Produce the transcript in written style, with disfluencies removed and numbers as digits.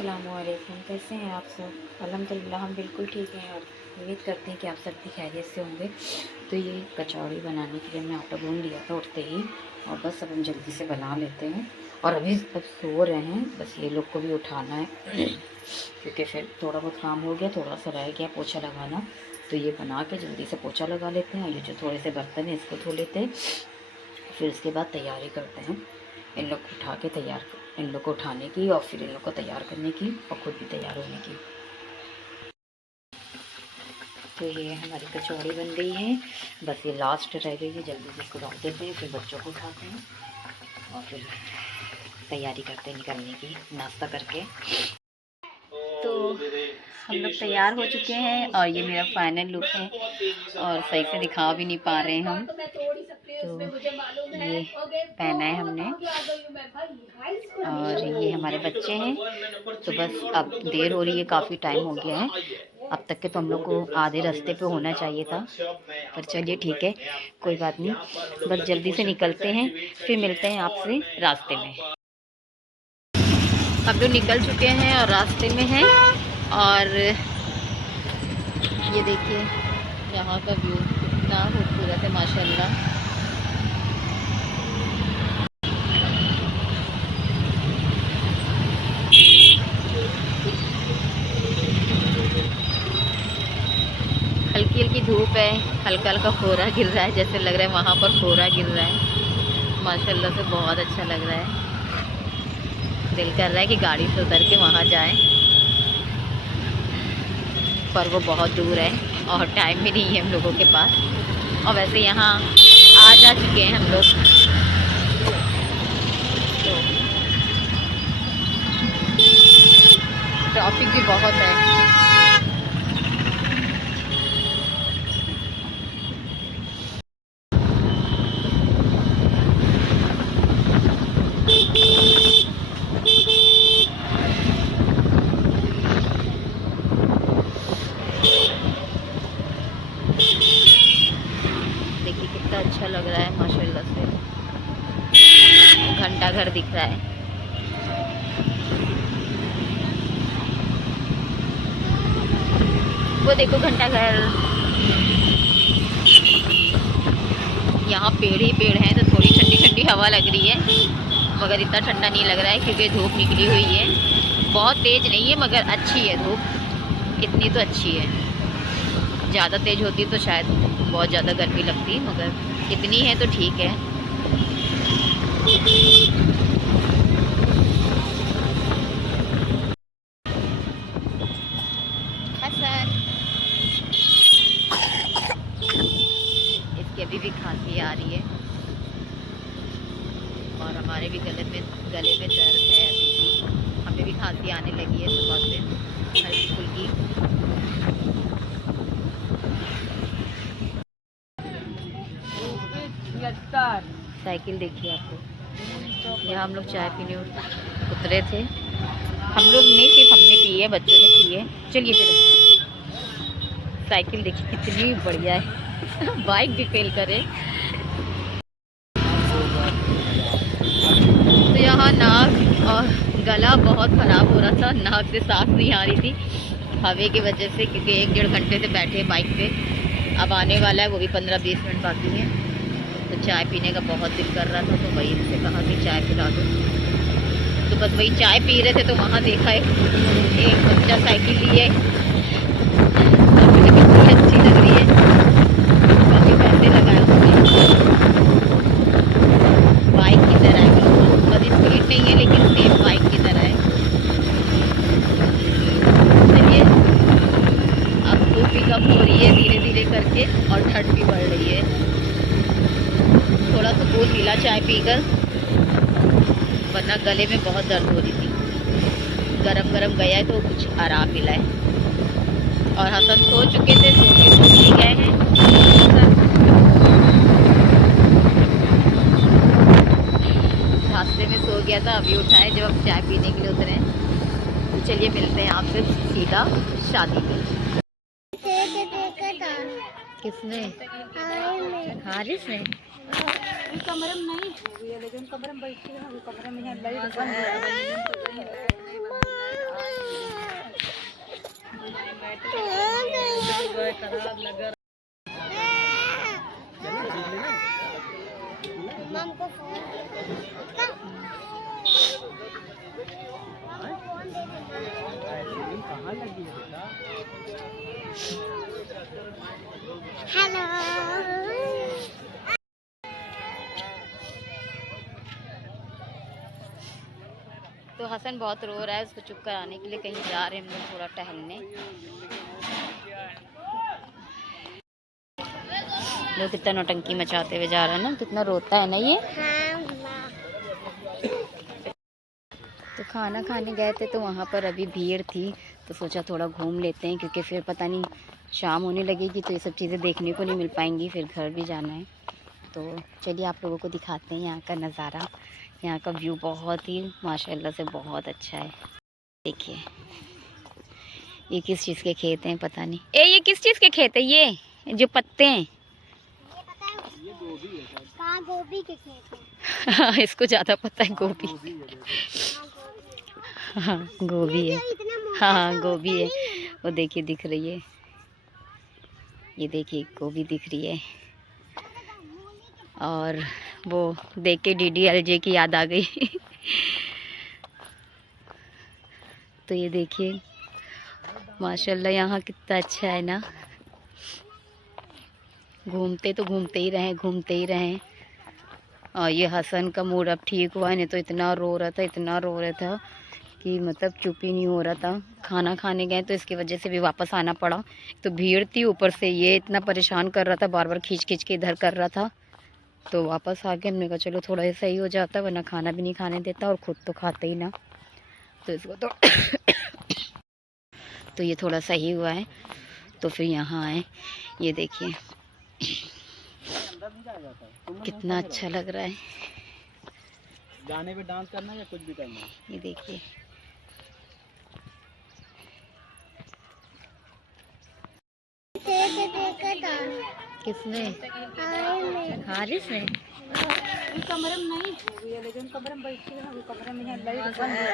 अस्सलामुअलैकुम। कैसे हैं आप सब? अल्हम्दुलिल्लाह हम बिल्कुल ठीक हैं और उम्मीद करते हैं कि आप सब भी खैरियत से होंगे। तो ये कचौड़ी बनाने के लिए मैं आटा गूंद लिया था उठते ही, और बस अब हम जल्दी से बना लेते हैं। और अभी सब सो रहे हैं, बस ये लोग को भी उठाना है क्योंकि फिर थोड़ा बहुत काम हो गया, थोड़ा सा रह गया पोछा लगाना। तो ये बना के जल्दी से पोछा लगा लेते हैं। ये जो थोड़े से बर्तन हैं इसको धो लेते हैं, फिर इसके बाद तैयारी करते हैं। इन लोग को उठा के इन लोग को उठाने की और फिर इन लोग को तैयार करने की और खुद भी तैयार होने की। तो ये हमारी कचौड़ी बन गई है, बस ये लास्ट रह गई है। जल्दी से इसको डाल देते हैं, फिर बच्चों को उठाते हैं और फिर तैयारी करते हैं निकलने की नाश्ता करके। तो हम लोग तैयार हो चुके हैं और ये मेरा फाइनल लुक है, और सही से दिखा भी नहीं पा रहे हैं हम। तो ये पहना है हमने और ये हमारे बच्चे हैं। तो बस अब देर हो रही है, काफ़ी टाइम हो गया है। अब तक के तो हम लोग को आधे रास्ते पे होना चाहिए था, पर चलिए ठीक है, कोई बात नहीं। बस जल्दी से निकलते हैं, फिर मिलते हैं आपसे रास्ते में। अब लोग निकल चुके हैं और रास्ते में हैं, और ये देखिए यहाँ का व्यू कितना खूबसूरत है माशाल्लाह। हल्की हल्की धूप है, हल्का हल्का कोहरा गिर रहा है, जैसे लग रहा है वहाँ पर कोहरा गिर रहा है। माशाल्लाह से बहुत अच्छा लग रहा है। दिल कर रहा है कि गाड़ी से उतर के वहाँ जाएं, पर वो बहुत दूर है और टाइम भी नहीं है हम लोगों के पास। और वैसे यहाँ आ जा चुके हैं हम लोग, तो ट्रैफिक भी बहुत है। देखिए कितना अच्छा लग रहा है माशाल्लाह से। घंटा घर दिख रहा है। वो देखो घंटा घर। यहाँ पेड़ ही पेड़ हैं, तो थोड़ी ठंडी ठंडी हवा लग रही है, मगर इतना ठंडा नहीं लग रहा है क्योंकि धूप निकली हुई है। बहुत तेज़ नहीं है मगर अच्छी है धूप, इतनी तो अच्छी है। ज़्यादा तेज़ होती तो शायद बहुत ज़्यादा गर्मी लगती, मगर इतनी है तो ठीक है। इसकी अभी भी खांसी आ रही है और हमारे भी गले में दर्द है अभी भी। हमें भी खांसी आने लगी है सुबह से हल्की फुल्की। साइकिल देखिए आपको। यहाँ हम लोग चाय पीने उतरे थे। हम लोग नहीं, सिर्फ हमने पी है, बच्चों ने पी है। चलिए फिर। साइकिल देखिए कितनी बढ़िया है बाइक भी फेल करे। तो यहाँ नाक और गला बहुत ख़राब हो रहा था, नाक से सांस नहीं आ रही थी हवा की वजह से, क्योंकि 1-1.5 घंटे से बैठे बाइक पे। अब आने वाला है, वो भी 15-20 मिनट बाकी है। तो चाय पीने का बहुत दिल कर रहा था, तो वही इनसे कहा कि चाय पिला दो। तो बस वही चाय पी रहे थे तो वहाँ देखा एक बच्चा साइकिल लिए, मुझे कितनी अच्छी लग रही है, काफ़ी पैसे लगाए उसने। बाइक की तरह है, बहुत स्पीड नहीं है लेकिन सेम बाइक की तरह है। चलिए, अब धूप भी कम हो रही है धीरे धीरे करके और ठंड भी बढ़ रही है। थोड़ा सुकून मिला चाय पीकर, वरना गले में बहुत दर्द हो रही थी। गरम गरम गया है तो कुछ आराम मिला है। और हसन सो चुके थे, सो के गए हैं। रास्ते में सो गया था, अभी उठाए जब हम चाय पीने के लिए उतरे। तो चलिए मिलते हैं आपसे सीधा शादी में। किसने? हारिस ने। कमरे में नहीं, लेकिन कमरे में बैठी है, कमरे में मम को फोन कहाँ लगी है बेटा? हेलो। तो हसन बहुत रो रहा है, उसको चुप कराने के लिए कहीं जा रहे हैं हम लोग थोड़ा टहलने। लोग कितना नौटंकी मचाते हुए जा रहा है ना, कितना रोता है ना ये। तो खाना खाने गए थे तो वहाँ पर अभी भीड़ थी, तो सोचा थोड़ा घूम लेते हैं, क्योंकि फिर पता नहीं शाम होने लगेगी तो ये सब चीज़ें देखने को नहीं मिल पाएंगी, फिर घर भी जाना है। तो चलिए आप लोगों को दिखाते हैं यहाँ का नज़ारा। यहाँ का व्यू बहुत ही माशाल्लाह से बहुत अच्छा है। देखिए ये किस चीज़ के खेत हैं पता नहीं। ये किस चीज़ के खेत है, ये जो पत्ते हैं? ये गोभी है। कहाँ गोभी के खेत है? हाँ इसको ज़्यादा पता है, गोभी। हाँ गोभी है। हाँ गोभी है, वो देखिए दिख रही है, ये देखिए गोभी दिख रही है। और वो देख के DDLJ की याद आ गई। तो ये देखिए माशाल्लाह यहाँ कितना अच्छा है ना। घूमते तो घूमते ही रहें, घूमते ही रहें। और ये हसन का मूड अब ठीक हुआ है, नहीं तो इतना रो रहा था, इतना रो रहा था कि मतलब चुप ही नहीं हो रहा था। खाना खाने गए तो इसकी वजह से भी वापस आना पड़ा। तो भीड़ थी, ऊपर से ये इतना परेशान कर रहा था, बार बार खींच खींच के इधर कर रहा था। तो वापस आ गए, हमने कहा चलो थोड़ा सा सही हो जाता, वरना खाना भी नहीं खाने देता और ख़ुद तो खाता ही ना। तो इसको तो ये थोड़ा सही हुआ है, तो फिर यहाँ आए। ये देखिए कितना अच्छा लग रहा है। गाने पे डांस करना या कुछ भी करना? ये देखिए किसने? हारिस ने। कमरे में नहीं हुई है, लेकिन कमरे में बैठी है ना, कमरे में लाइट बंद है।